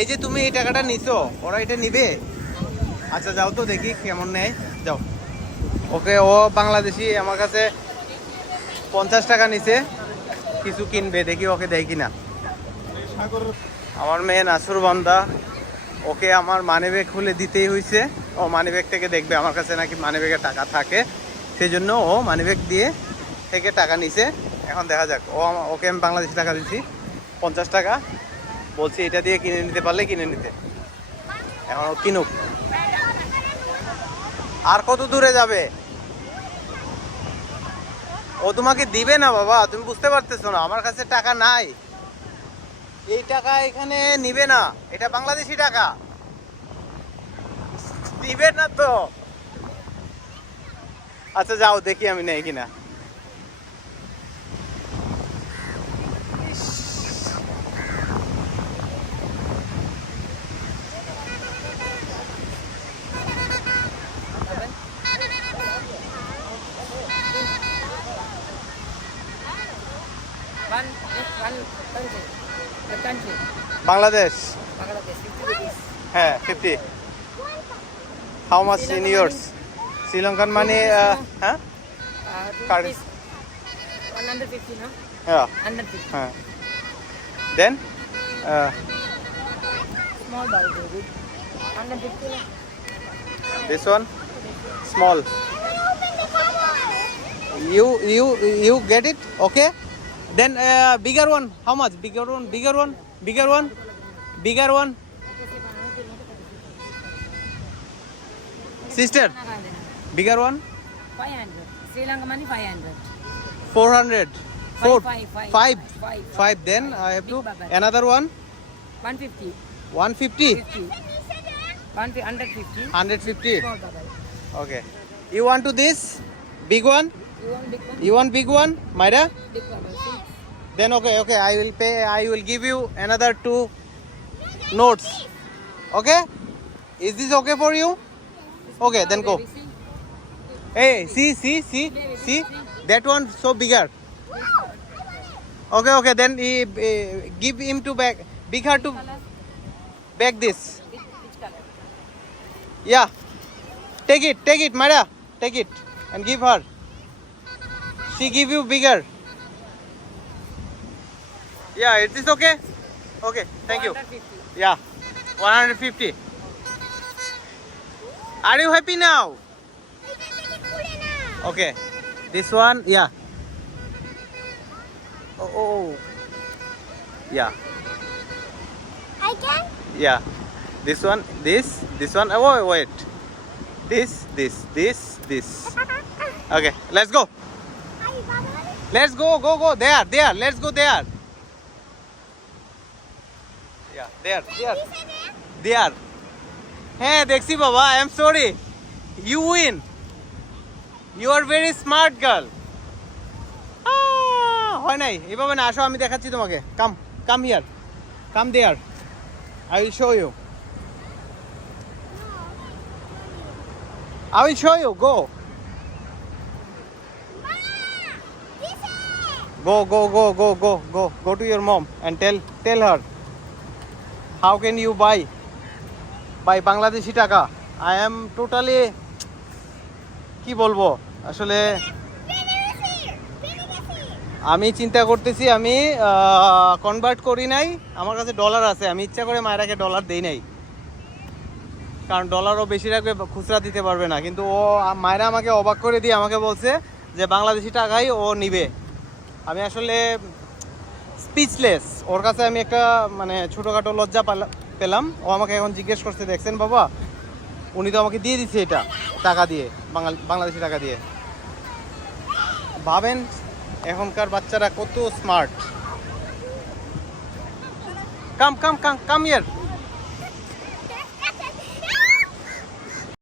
এই যে তুমি এই টাকাটা নিছো, ওরা এটা নিবে? আচ্ছা যাও তো দেখি কেমন নেয়, যাও। ওকে, ও বাংলাদেশি, আমার কাছে 50 টাকা নিছে, কিছু কিনবে, দেখি ওকে দেয় কিনা। আমার মেয়ে নাসুর বান্দা, ওকে আমার মানিব্যাগ খুলে দিতেই হয়েছে। ও মানিব্যাগ থেকে দেখবে আমার কাছে নাকি মানিব্যাগে টাকা থাকে, সেই জন্য ও মানিব্যাগ দিয়ে থেকে টাকা নিছে। এখন দেখা যাক, ওকে আমি বাংলাদেশি টাকা দিচ্ছি 50 টাকা, বলছি এটা দিয়ে কিনে নিতে পারলে কিনে নিতে। এখন ও কিনুক। আর কত দূরে যাবে? ও তোমাকে দিবে না বাবা, তুমি বুঝতে পারতেছো না, আমার কাছে টাকা নাই। এই টাকা এখানে নিবে না, এটা বাংলাদেশি টাকা, দিবে না তো। আচ্ছা যাও দেখি আমি নেই কিনা। বাংলাদেশ, হ্যাঁ 50। How much in years? Sri Lankan মানি, হ্যাঁ কারেন্সি 150 no? হ্যাঁ 150. হ্যাঁ। দেন Small ball baby. 150 no? this one small. You get it? Okay. Then bigger one. How much? Bigger one. Bigger one. Bigger one. Bigger one. Sister. Bigger one. 500. Sri Lanka money 500. 400. Four. Five. Five. Then I have to another one. 150. 150. 50. 150. 150. Small bubble. Okay. You want to this big one? You want big one? You want big one, Myra? Big bubble. See? Then okay. I will pay. I will give you another 2 notes. Okay? Is this okay for you? Okay, then go. Baby, see? Hey, see. That one so bigger. Okay. Then give him to back. Big her to Color? back this. Which color? Yeah. Take it, Myra. Take it and give her. She give you bigger. Yeah, is this okay? Okay, thank you. 150. Yeah, 150. Are you happy now? Okay, this one, yeah. Oh. Yeah, I can? yeah. This one, this one. Oh, wait. This. Okay, let's go. Let's go. There. Let's go there. Yeah, there. Hey, দেখছি বাবা, I am sorry. You win. You are very smart girl. হয় নাই, এভাবে না, আসো আমি দেখাচ্ছি তোমাকে। Come here. Come there. I will show you. I will show you. Go. Go to your mom and tell her how can you buy Bangladeshi টাকা. I am totally কি বলবো আসলে, আমি চিন্তা করতেছি, আমি কনভার্ট করি নাই, আমার কাছে ডলার আছে, আমি ইচ্ছা করে মায়েরাকে ডলার দেই নাই, কারণ ডলারও বেশি রাখবে, খুচরা দিতে পারবে না। কিন্তু ও মায়েরা আমাকে অবাক করে দিয়ে আমাকে বলছে যে বাংলাদেশি টাকাই ও নিবে। আমি আসলে স্পিচলেস, ওর কাছে আমি একটা মানে ছোটোখাটো লজ্জা পেলাম। ও আমাকে এখন জিজ্ঞেস করছে, দেখছেন বাবা, উনি তো আমাকে দিয়ে দিচ্ছে এটা টাকা দিয়ে, বাংলাদেশি টাকা দিয়ে। ভাবেন এখনকার বাচ্চারা কত স্মার্ট। Come here.